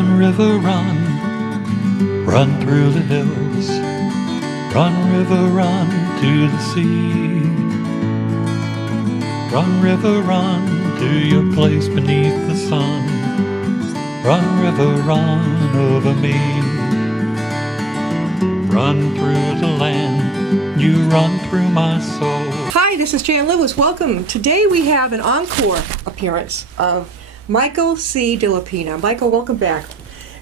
Run, river, run, run through the hills. Run, river, run to the sea. Run, river, run to your place beneath the sun. Run, river, run over me. Run through the land, you run through my soul. Hi, this is Jan Lewis. Welcome. Today we have an encore appearance of Michael C. de la Pena. Michael, welcome back.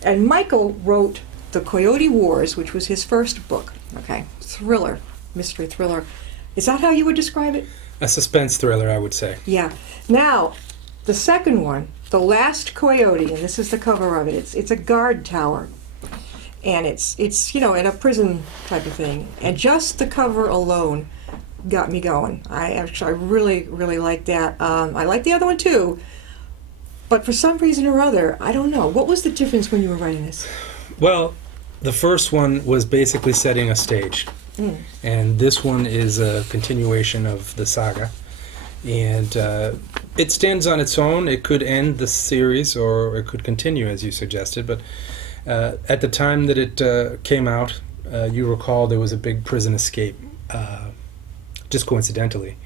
And Michael wrote The Coyote Wars, which was his first book. Okay, thriller, mystery thriller. Is that how you would describe it? A suspense thriller, I would say. Yeah. Now, the second one, The Last Coyote, and this is the cover of it. It's a guard tower. And it's you know, in a prison type of thing. And just the cover alone got me going. I really like that. I like the other one too, but for some reason or other, I don't know. What was the difference when you were writing this? Well, the first one was basically setting a stage, and this one is a continuation of the saga, and it stands on its own. It could end the series, or it could continue, as you suggested, but at the time that it came out, you recall there was a big prison escape, just coincidentally,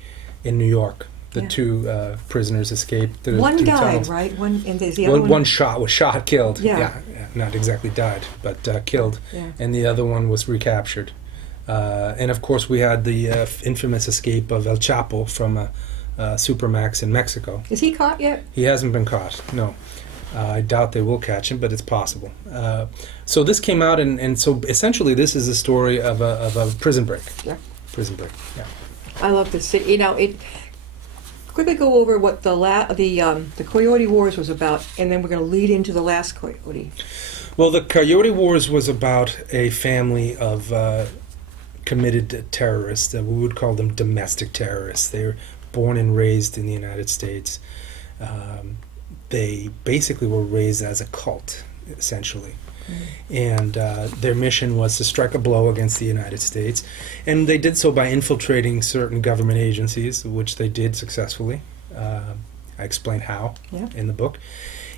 in New York. The two prisoners escaped. One died, tunnels. Right? One, and the other one was shot, killed. Yeah. Not exactly died, but killed. Yeah. And the other one was recaptured. And of course, we had the infamous escape of El Chapo from Supermax in Mexico. Is he caught yet? He hasn't been caught. No. I doubt they will catch him, but it's possible. So this came out, and so essentially, this is a story of a prison break. Yeah. Prison break. Yeah. I love this. You know, it. Quickly go over what the Coyote Wars was about, and then we're going to lead into The Last Coyote. Well, the Coyote Wars was about a family of committed terrorists. We would call them domestic terrorists. They were born and raised in the United States. They basically were raised as a cult, essentially. And their mission was to strike a blow against the United States. And they did so by infiltrating certain government agencies, which they did successfully. I explain how in the book.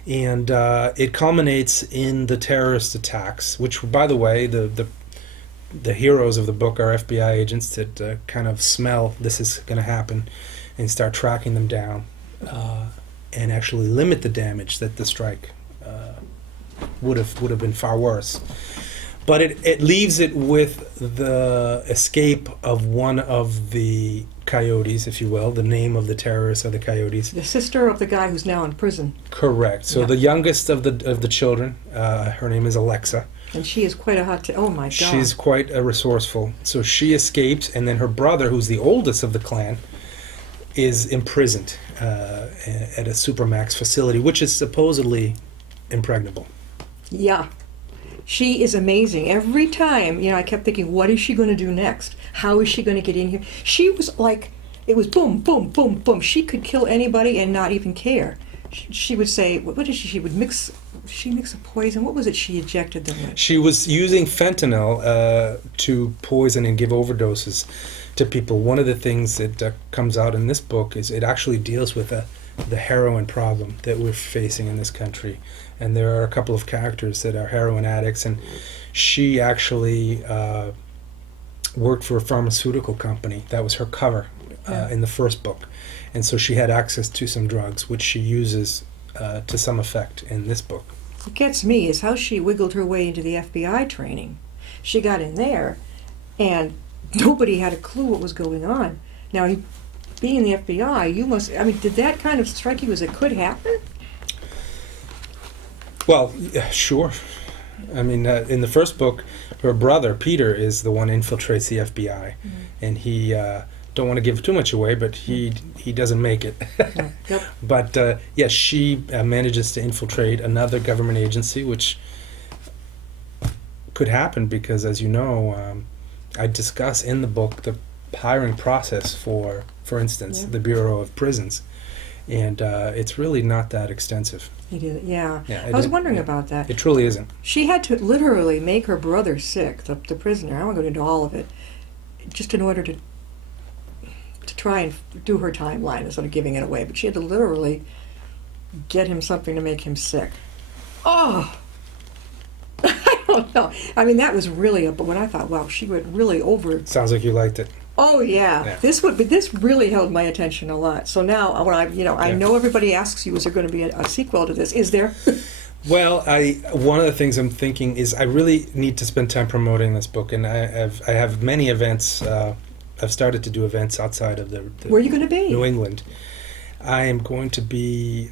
And it culminates in the terrorist attacks, which, by the way, the heroes of the book are FBI agents that kind of smell this is going to happen and start tracking them down and actually limit the damage that the strike would have been far worse. But it leaves it with the escape of one of the coyotes, if you will. The name of the terrorists are the coyotes. The sister of the guy who's now in prison. Correct. So the youngest of the children, her name is Alexa. And she is quite a oh my God. She's quite resourceful. So she escapes, and then her brother, who's the oldest of the clan, is imprisoned at a Supermax facility, which is supposedly impregnable. Yeah. She is amazing. Every time, you know, I kept thinking, what is she going to do next? How is she going to get in here? She was like, it was boom, boom, boom, boom. She could kill anybody and not even care. She would say, what did she would mix? She mixed a poison. What was it she injected them with? She was using fentanyl to poison and give overdoses to people. One of the things that comes out in this book is it actually deals with the heroin problem that we're facing in this country. And there are a couple of characters that are heroin addicts, and she actually worked for a pharmaceutical company. That was her cover in the first book. And so she had access to some drugs, which she uses to some effect in this book. What gets me is how she wiggled her way into the FBI training. She got in there, and nobody had a clue what was going on. Now, being in the FBI, you must, I mean, did that kind of strike you as it could happen? Well, sure. I mean, in the first book, her brother, Peter, is the one who infiltrates the FBI. And he, don't want to give too much away, but he doesn't make it. Yep. But, yes, she manages to infiltrate another government agency, which could happen because, as you know, I discuss in the book the hiring process for instance, the Bureau of Prisons. And it's really not that extensive. He did, yeah. I was wondering about that. It truly isn't. She had to literally make her brother sick, the prisoner. I won't go into all of it, just in order to try and do her timeline instead of giving it away. But she had to literally get him something to make him sick. Oh, don't know. I mean, that was really but when I thought, wow, she went really over. Sounds like you liked it. Oh yeah, Yeah. this really held my attention a lot. So now when I Yeah. know everybody asks you, is there going to be a sequel to this? Is there? Well, one of the things I'm thinking is I really need to spend time promoting this book, and I have many events. I've started to do events outside of the Where are you going to be? New England. I am going to be.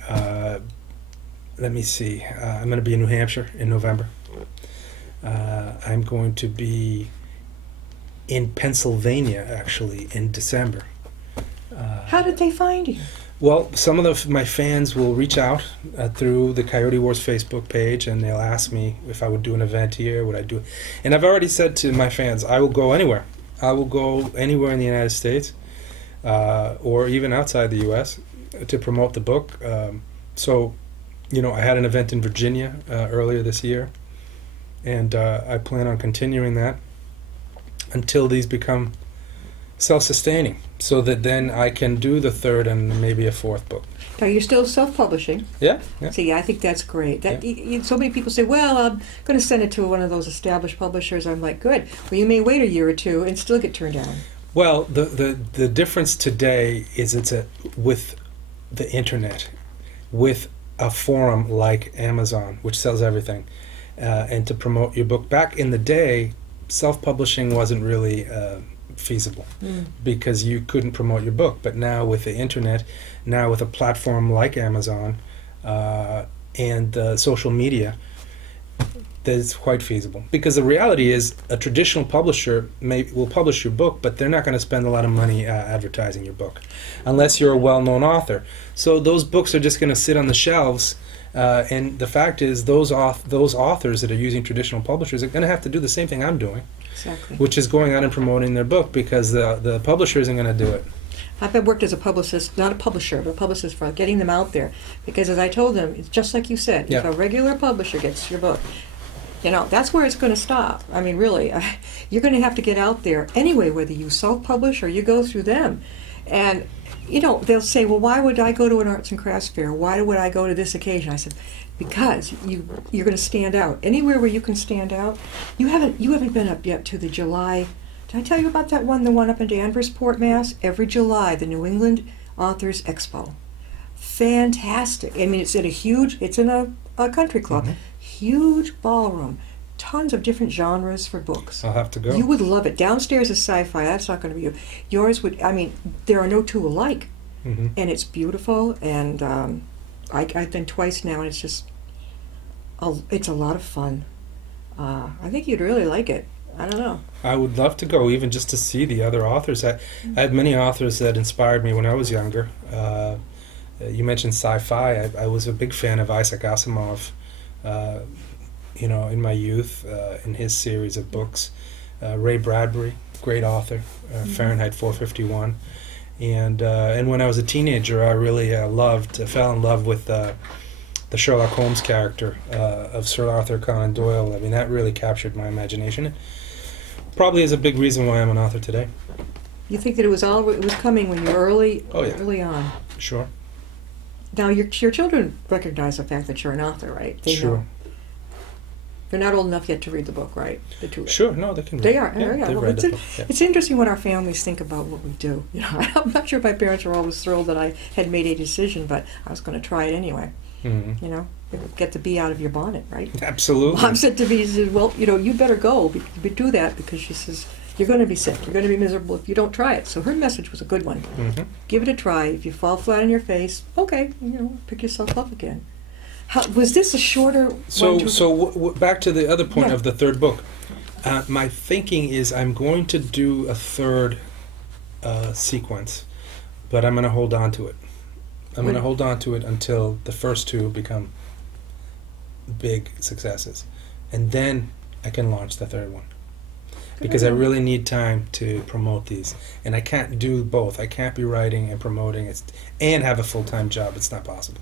Let me see. I'm going to be in New Hampshire in November. I'm going to be in Pennsylvania actually in December. How did they find you? Well, some of my fans will reach out through the Coyote Wars Facebook page, and they'll ask me if I would do an event here, would I do it? And I've already said to my fans, I will go anywhere. I will go anywhere in the United States, or even outside the U.S. to promote the book. So, I had an event in Virginia earlier this year, and I plan on continuing that until these become self-sustaining, so that then I can do the third and maybe a fourth book. Are you still self-publishing? Yeah. See, I think that's great. So many people say, well, I'm going to send it to one of those established publishers. I'm like, good. Well, you may wait a year or two and still get turned down. Well, the difference today is with the internet, with a forum like Amazon, which sells everything, and to promote your book. Back in the day, self-publishing wasn't really feasible because you couldn't promote your book. But now with the internet, now with a platform like Amazon and social media, that's quite feasible. Because the reality is, a traditional publisher will publish your book, but they're not going to spend a lot of money advertising your book, unless you're a well-known author. So those books are just going to sit on the shelves. And the fact is, those authors that are using traditional publishers are going to have to do the same thing I'm doing, Exactly. which is going out and promoting their book, because the publisher isn't going to do it. I've worked as a publicist, not a publisher, but a publicist for getting them out there. Because as I told them, it's just like you said, if Yeah. a regular publisher gets your book, that's where it's going to stop. I mean, really, you're going to have to get out there anyway, whether you self-publish or you go through them. And, they'll say, well, why would I go to an arts and crafts fair? Why would I go to this occasion? I said, because you're going to stand out. Anywhere where you can stand out. You haven't been up yet to the July. Did I tell you about that one, the one up in Danversport, Mass? Every July, the New England Authors Expo. Fantastic. I mean, it's in a country club. Mhm. Huge ballroom. Tons of different genres for books. I'll have to go. You would love it. Downstairs is sci-fi. That's not going to be you. Yours would, there are no two alike. Mhm. And it's beautiful. And I've been twice now, and it's just, it's a lot of fun. I think you'd really like it. I don't know. I would love to go, even just to see the other authors. I had many authors that inspired me when I was younger. You mentioned sci-fi. I was a big fan of Isaac Asimov. In my youth, in his series of books. Ray Bradbury, great author, Fahrenheit 451. And when I was a teenager, I really fell in love with the Sherlock Holmes character of Sir Arthur Conan Doyle. I mean, that really captured my imagination. Probably is a big reason why I'm an author today. You think that it was coming when you were early on. Sure. Now, your children recognize the fact that you're an author, right? They Sure. know. They're not old enough yet to read the book, right? The two. Sure, no, they can read. They are. Yeah, Yeah. they Well, read the book. Yeah. it's interesting what our families think about what we do. I'm not sure my parents were always thrilled that I had made a decision, but I was going to try it anyway. Mhm. Get the bee out of your bonnet, right? Absolutely. Mom said to me, she said, well, you better go, do that, because she says, you're going to be sick. You're going to be miserable if you don't try it. So her message was a good one. Mhm. Give it a try. If you fall flat on your face, okay, pick yourself up again. Was this a shorter one? So back to the other point Yeah. of the third book. My thinking is I'm going to do a third sequence, but I'm going to hold on to it. I'm going to hold on to it until the first two become big successes, and then I can launch the third one. Because I really need time to promote these, and I can't do both. I can't be writing and promoting and have a full-time job. It's not possible.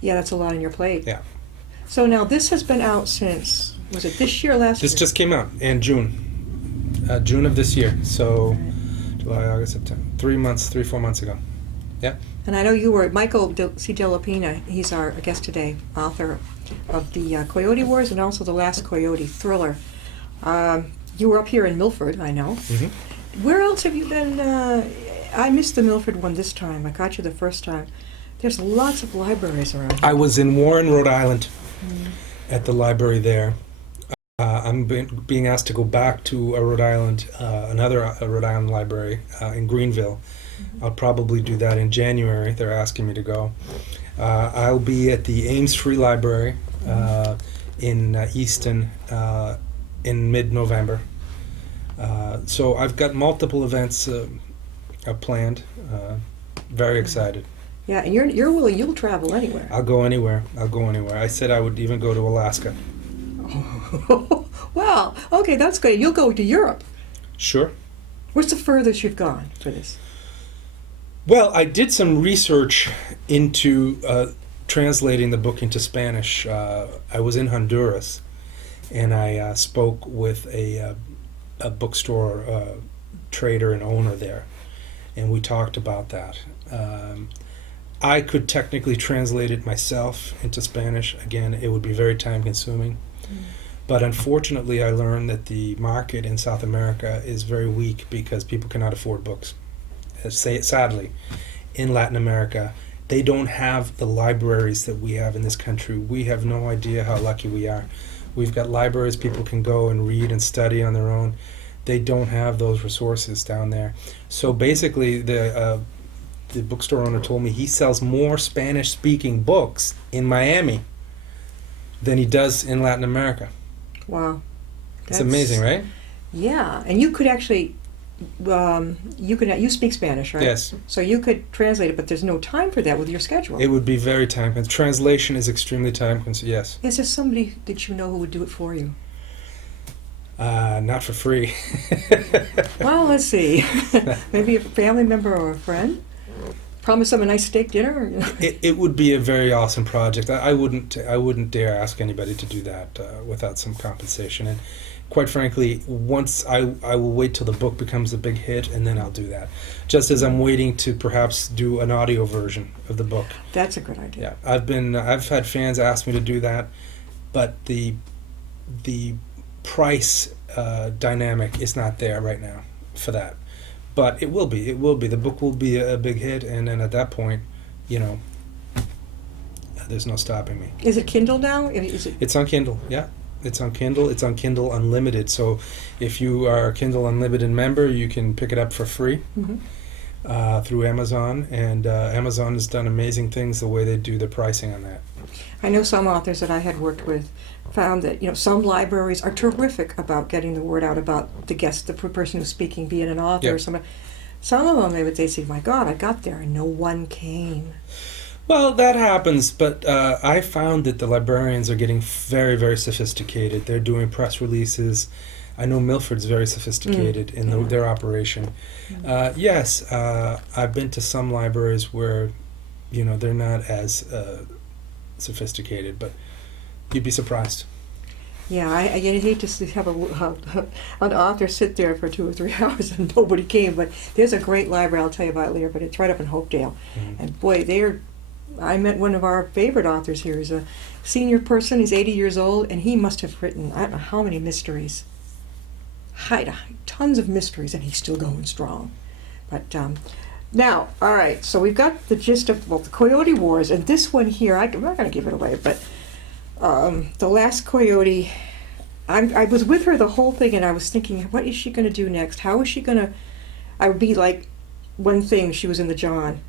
Yeah, that's a lot on your plate. Yeah. So now this has been out since, was it this year or last year? This just came out in June of this year. So July, August, September. 3 months, 4 months ago. Yeah. And I know you were Michael C. Della Pena. He's our guest today, author of the Coyote Wars and also the Last Coyote thriller. You were up here in Milford, I know. Mm-hmm. Where else have you been? I missed the Milford one this time. I got you the first time. There's lots of libraries around. I was in Warren, Rhode Island, at the library there. I'm being asked to go back to Rhode Island, another Rhode Island library in Greenville. I'll probably do that in January. They're asking me to go. I'll be at the Ames Free Library in Easton in mid-November. So I've got multiple events planned. Very excited. Yeah, and you're willing. You'll travel anywhere. I'll go anywhere. I said I would even go to Alaska. Well, okay, that's good. You'll go to Europe. Sure. What's the furthest you've gone for this? Well, I did some research into translating the book into Spanish. I was in Honduras, and I spoke with a bookstore trader and owner there, and we talked about that. I could technically translate it myself into Spanish. Again, it would be very time-consuming. But unfortunately, I learned that the market in South America is very weak because people cannot afford books. Sadly, in Latin America, they don't have the libraries that we have in this country. We have no idea how lucky we are. We've got libraries people can go and read and study on their own. They don't have those resources down there. So basically, the bookstore owner told me he sells more Spanish-speaking books in Miami than he does in Latin America. Wow. It's amazing, right? Yeah, and you could actually, you speak Spanish, right? Yes. So you could translate it, but there's no time for that with your schedule. It would be very time-consuming. Translation is extremely time-consuming, yes. Is there somebody that you know who would do it for you? Not for free. Well, let's see. Maybe a family member or a friend? Promise them a nice steak dinner? It would be a very awesome project. I wouldn't dare ask anybody to do that without some compensation. And quite frankly, once I will wait till the book becomes a big hit, and then I'll do that. Just as I'm waiting to perhaps do an audio version of the book. That's a good idea. Yeah, I've had fans ask me to do that, but the price dynamic is not there right now for that. But it will be. It will be. The book will be a big hit, and then at that point, there's no stopping me. Is it Kindle now? Is it? It's on Kindle. Yeah, it's on Kindle. It's on Kindle Unlimited. So if you are a Kindle Unlimited member, you can pick it up for free through Amazon. And Amazon has done amazing things the way they do the pricing on that. I know some authors that I had worked with found that some libraries are terrific about getting the word out about the guest, the person who's speaking, be it an author or somebody. Some of them they say, "My God, I got there and no one came." Well, that happens, but I found that the librarians are getting very, very sophisticated. They're doing press releases. I know Milford's very sophisticated in their operation. Yes, I've been to some libraries where, they're not as sophisticated, but you'd be surprised. Yeah, I hate to have an author sit there for 2 or 3 hours and nobody came. But there's a great library, I'll tell you about it later, but it's right up in Hopedale. And boy, I met one of our favorite authors here. He's a senior person, he's 80 years old, and he must have written, I don't know how many mysteries. Tons of mysteries, and he's still going strong. But now, all right, so we've got the gist of, the Coyote Wars, and this one here, I'm not going to give it away, but The Last Coyote, I was with her the whole thing, and I was thinking, what is she going to do next? How is she going to, I would be like, one thing, she was in the John.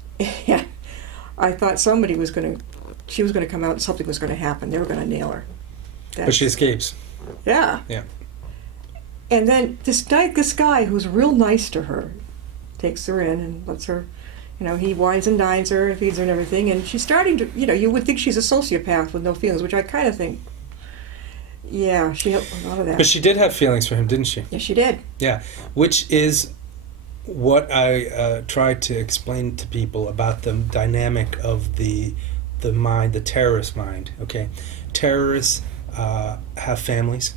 I thought she was going to come out and something was going to happen. They were going to nail her. But she escapes. Yeah. Yeah. And then this guy who's real nice to her takes her in and lets her, he wines and dines her and feeds her and everything. And she's starting to, you would think she's a sociopath with no feelings, which I kind of think, yeah, she had a lot of that. But she did have feelings for him, didn't she? Yeah, she did. Yeah, which is what I try to explain to people about the dynamic of the mind, the terrorist mind. Okay, terrorists have families.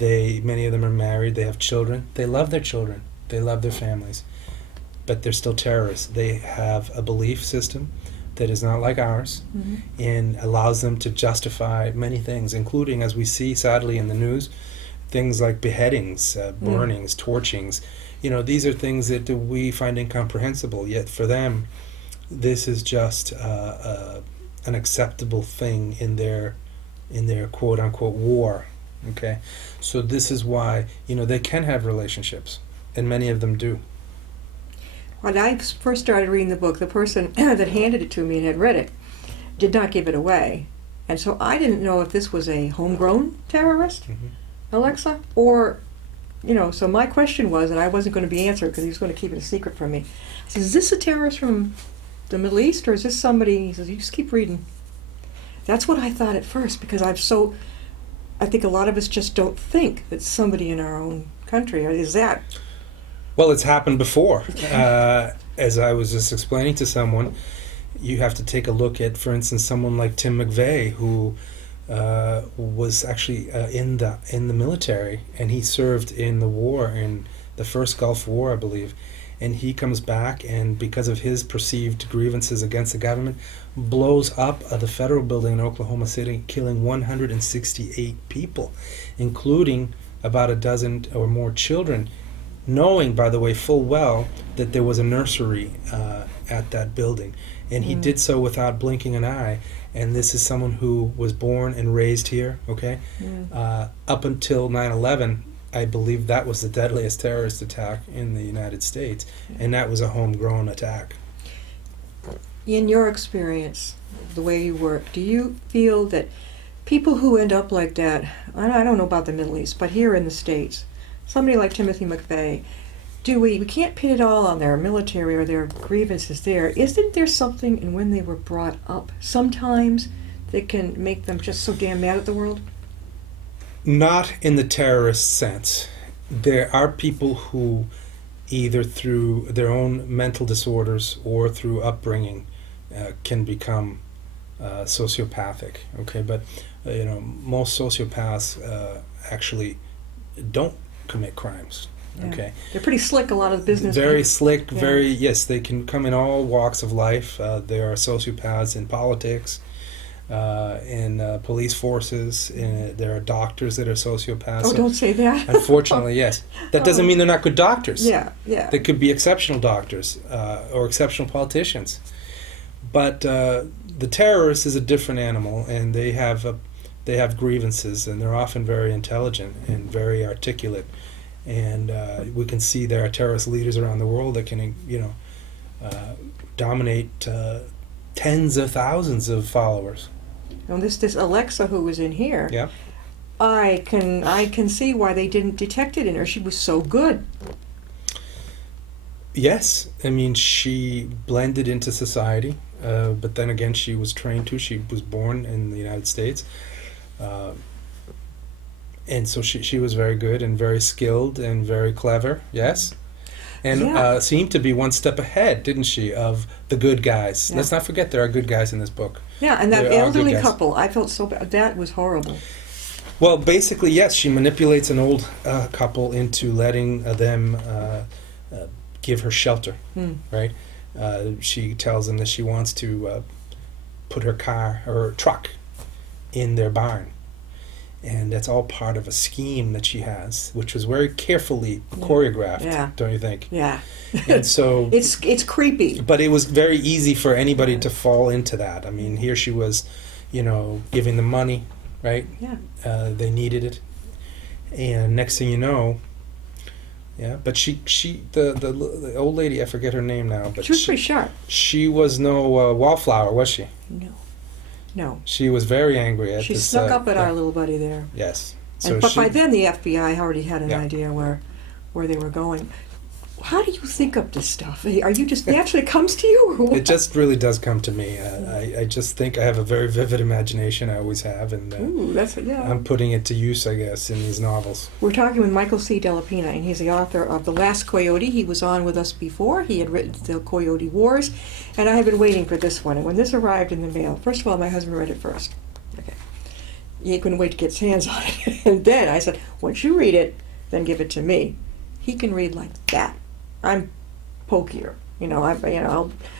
Many of them are married. They have children. They love their children. They love their families. but they're still terrorists. They have a belief system that is not like ours, and allows them to justify many things, including, as we see sadly in the news, things like beheadings, burnings, torchings. You know, these are things that we find incomprehensible, yet for them, this is just an acceptable thing in their quote-unquote war. Okay, so this is why, you know, they can have relationships, and many of them do. When I first started reading the book, the person that handed it to me and had read it did not give it away. And so I didn't know if this was a homegrown terrorist, Alexa, or, you know, so my question was, and I wasn't going to be answered because he was going to keep it a secret from me. I said, is this a terrorist from the Middle East, or is this somebody? He says, you just keep reading. That's what I thought at first, because I think a lot of us just don't think that somebody in our own country, or is that? Well, it's happened before. As I was just explaining to someone, you have to take a look at, for instance, someone like Tim McVeigh, who was actually in the military, and he served in the war, in the first Gulf War, I believe. And he comes back, and because of his perceived grievances against the government, blows up the federal building in Oklahoma City, killing 168 people, including about a dozen or more children, knowing, by the way, full well that there was a nursery at that building. And he did so without blinking an eye. And this is someone who was born and raised here, okay? Up until 9/11, I believe that was the deadliest terrorist attack in the United States. And that was a homegrown attack. In your experience, the way you work, do you feel that people who end up like that, I don't know about the Middle East, but here in the States, somebody like Timothy McVeigh, we can't pin it all on their military or their grievances there. Isn't there something in when they were brought up sometimes that can make them just so damn mad at the world? Not in the terrorist sense. There are people who, either through their own mental disorders or through upbringing, can become sociopathic. Okay, but you know, most sociopaths actually don't commit crimes. Yeah. Okay, they're pretty slick. A lot of the business. very slick. Yeah. Very, yes. They can come in all walks of life. There are sociopaths in politics, in police forces. There are doctors that are sociopaths. Oh, don't say that. Unfortunately, yes. That doesn't mean they're not good doctors. Yeah, yeah. They could be exceptional doctors or exceptional politicians. But the terrorist is a different animal, and they have grievances, and they're often very intelligent and very articulate. And we can see there are terrorist leaders around the world that can, you know, dominate tens of thousands of followers. And this Alexa who was in here, Yeah. I can see why they didn't detect it in her. She was so good. Yes, I mean, she blended into society, but then again, she was trained to. She was born in the United States. And so she was very good and very skilled and very clever, yes? And Yeah. Seemed to be one step ahead, didn't she, of the good guys. Yeah. Let's not forget there are good guys in this book. Yeah, and that There are elderly good guys. couple, I felt so bad. That was horrible. Well, basically, yes, she manipulates an old couple into letting them give her shelter, right? She tells them that she wants to put her car or truck in their barn. And that's all part of a scheme that she has, which was very carefully choreographed, Yeah. don't you think? Yeah. And so, It's creepy. but it was very easy for anybody to fall into that. I mean, here she was, you know, giving them money, right? Yeah. They needed it, and next thing you know, yeah. But the old lady, I forget her name now, but She was pretty sharp. she was no wallflower, was she? No. She was very angry at She this. snuck up at yeah. our little buddy there. Yes. But by then the FBI already had an Yeah. idea where they were going. How do you think up this stuff? Are you just naturally comes to you? Or what? It just really does come to me. I just think I have a very vivid imagination. I always have, and Ooh, that's yeah. I'm putting it to use, I guess, in these novels. We're talking with Michael C. Della Pena, and he's the author of The Last Coyote. He was on with us before. He had written The Coyote Wars, and I have been waiting for this one. And when this arrived in the mail, first of all, my husband read it first. Okay. He couldn't wait to get his hands on it. And then I said, once you read it, then give it to me. He can read like that. I'm pokier.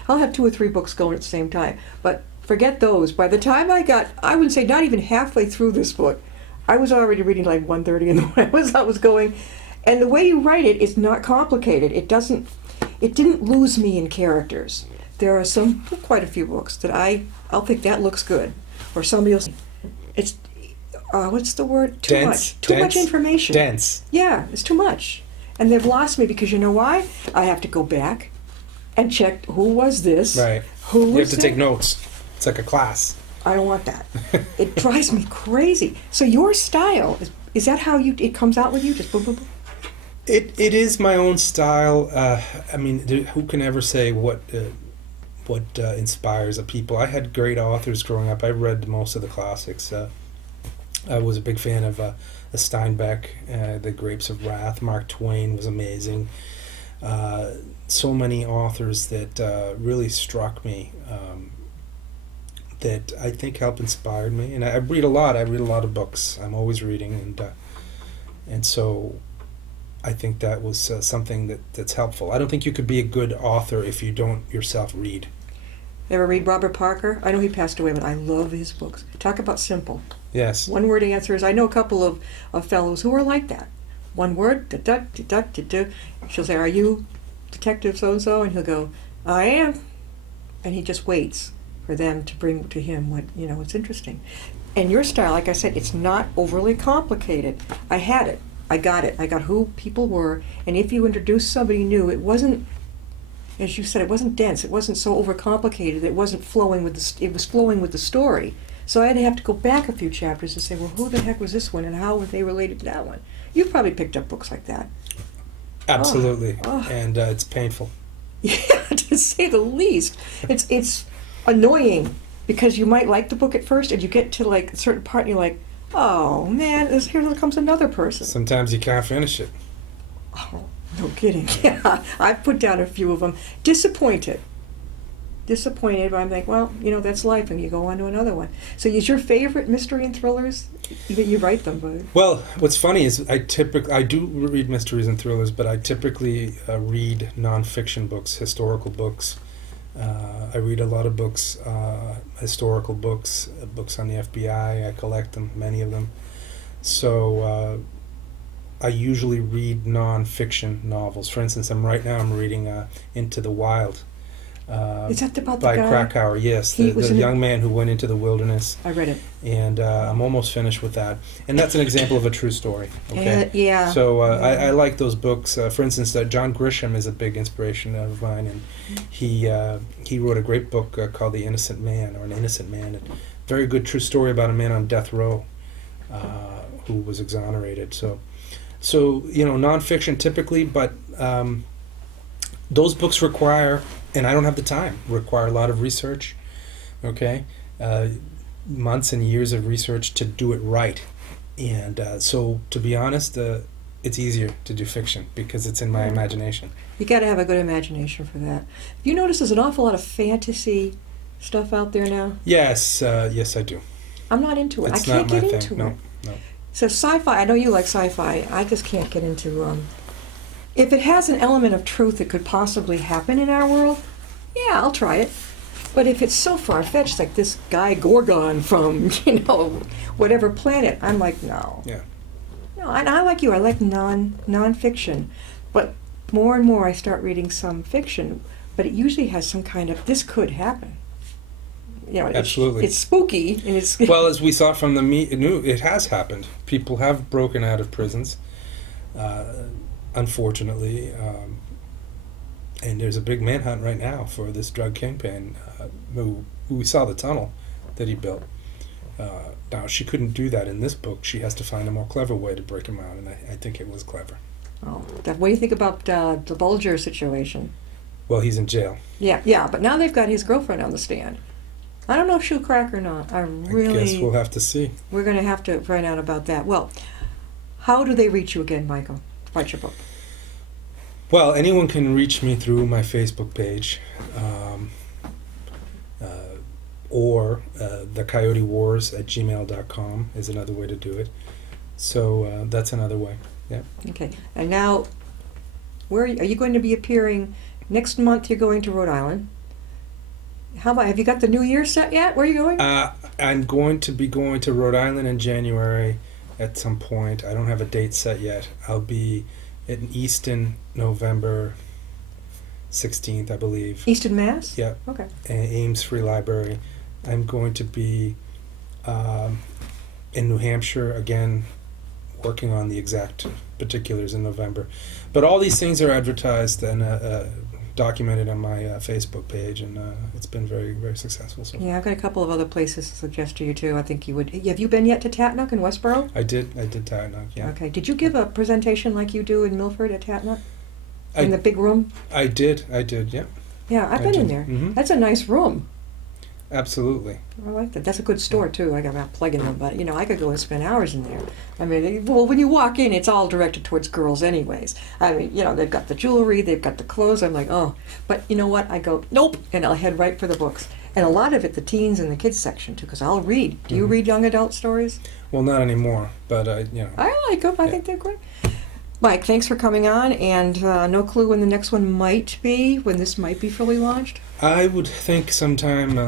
I'll have 2 or 3 books going at the same time. But forget those. By the time I would say not even halfway through this book, I was already reading like 1:30 in the morning. I was going, and the way you write it is not complicated. It didn't lose me in characters. There are quite a few books that I'll think that looks good, or somebody else. It's what's the word? Too much information. Dense. Yeah, it's too much, and they've lost me because you know why? I have to go back and check who was this. Right. Who You was have to take notes. It's like a class. I don't want that. It drives me crazy. So your style is that how it comes out with you? Just boom, boom, boom. It is my own style. I mean, who can ever say what inspires a people? I had great authors growing up. I read most of the classics. I was a big fan of Steinbeck, The Grapes of Wrath. Mark Twain was amazing. So many authors that really struck me, that I think helped inspire me. And I read a lot. I read a lot of books. I'm always reading, and so I think that was something that's helpful. I don't think you could be a good author if you don't yourself read. Ever read Robert Parker? I know he passed away, but I love his books. Talk about simple. Yes. One-word answers. I know a couple of fellows who are like that. One word, da-da-da-da-da-da. She'll say, "Are you Detective so-and-so?" And he'll go, "I am." And he just waits for them to bring to him what's interesting. And your style, like I said, it's not overly complicated. I had it. I got it. I got who people were. And if you introduced somebody new, it wasn't, as you said, it wasn't dense. It wasn't so overcomplicated. It wasn't flowing with it was flowing with the story. So I'd have to go back a few chapters and say, well, who the heck was this one, and how were they related to that one? You've probably picked up books like that. Absolutely. Oh. And it's painful. Yeah, to say the least. It's annoying because you might like the book at first, and you get to like a certain part, and you're like, oh man, here comes another person. Sometimes you can't finish it. Oh, no kidding. Yeah, I've put down a few of them. Disappointed, but I'm like, well, that's life, and you go on to another one. So is your favorite mystery and thrillers? You write them, but... Well, what's funny is I do read mysteries and thrillers, but I typically read nonfiction books, historical books. I read a lot of books, historical books, books on the FBI. I collect them, many of them. So I usually read nonfiction novels. For instance, right now I'm reading Into the Wild. Is that about the by guy? Krakauer? Yes, the young man who went into the wilderness. I read it, and I'm almost finished with that. And that's an example of a true story. Okay. Yeah. So I like those books. For instance, John Grisham is a big inspiration of mine, and he wrote a great book called The Innocent Man, or An Innocent Man. A very good true story about a man on death row who was exonerated. So nonfiction typically, but those books require, and I don't have the time, require a lot of research, okay? Months and years of research to do it right. And so, to be honest, it's easier to do fiction because it's in my imagination. You got to have a good imagination for that. You notice there's an awful lot of fantasy stuff out there now? Yes, yes I do. I'm not into it. It's I can't not my get thing. into No, it. no. So sci-fi, I know you like sci-fi. I just can't get into if it has an element of truth that could possibly happen in our world, yeah, I'll try it. But if it's so far-fetched, like this guy Gorgon from, whatever planet, I'm like, no. Yeah. No, and I like you. I like non-fiction. But more and more I start reading some fiction, but it usually has some kind of, this could happen. Absolutely. It's spooky, and it's... Well, as we saw from the news, it has happened. People have broken out of prisons, unfortunately. And there's a big manhunt right now for this drug kingpin who we saw the tunnel that he built. Now, she couldn't do that in this book. She has to find a more clever way to break him out, and I think it was clever. Oh, what do you think about the Bulger situation? Well, he's in jail. Yeah, but now they've got his girlfriend on the stand. I don't know if she'll crack or not. I guess we'll have to see. We're going to have to find out about that. Well, how do they reach you again, Michael? Write your book. Well, anyone can reach me through my Facebook page, or thecoyotewars@gmail.com is another way to do it. So that's another way. Yeah. Okay. And now, are you going to be appearing Next month you're going to Rhode Island. How about, have you got the New Year set yet? Where are you going? I'm going to be going to Rhode Island in January at some point. I don't have a date set yet. I'll be in Easton November 16th, I believe. Easton, Mass? Yeah. Okay. Ames Free Library. I'm going to be in New Hampshire again, working on the exact particulars in November. But all these things are advertised and documented on my Facebook page, and it's been very, very successful. So Yeah, I've got a couple of other places to suggest to you too. I think you would. Have you been yet to Tatnock in Westboro? I did Tatnock, yeah. Okay. Did you give a presentation like you do in Milford at Tatnock? I- In the big room? I did, yeah. Yeah, I've I been in did. there. Mhm. That's a nice room. Absolutely. I like that. That's a good store too. I'm not plugging them, but I could go and spend hours in there. I mean, well, when you walk in, it's all directed towards girls, anyways. I mean, they've got the jewelry, they've got the clothes. I'm like, oh, but you know what? I go, nope, and I'll head right for the books. And a lot of it, the teens and the kids section too, because I'll read. Do you Mhm. read young adult stories? Well, not anymore, but I like them. I Yeah. think they're great. Mike, thanks for coming on, and no clue when the next one might be, when this might be fully launched? I would think sometime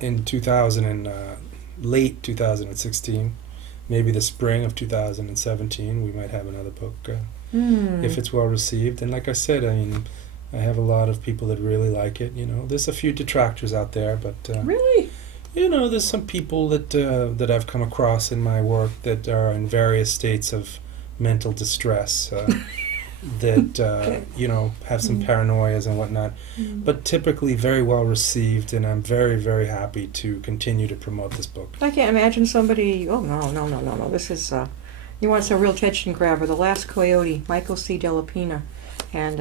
in 2000 and late 2016, maybe the spring of 2017, we might have another book if it's well received. And like I said, I mean, I have a lot of people that really like it. There's a few detractors out there, but Really? there's some people that I've come across in my work that are in various states of mental distress. That Okay. have some paranoias and whatnot, but typically very well received, and I'm very, very happy to continue to promote this book. I can't imagine somebody. Oh no! This is you want some real attention grabber. The Last Coyote, Michael C. Della Pena, and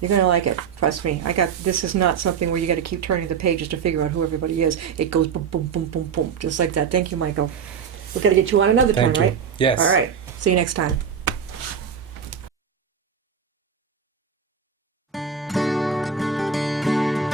you're gonna like it. Trust me. This is not something where you got to keep turning the pages to figure out who everybody is. It goes boom, boom, boom, boom, boom, just like that. Thank you, Michael. We've got to get you on another Thank time, you. right? Yes. All right. See you next time.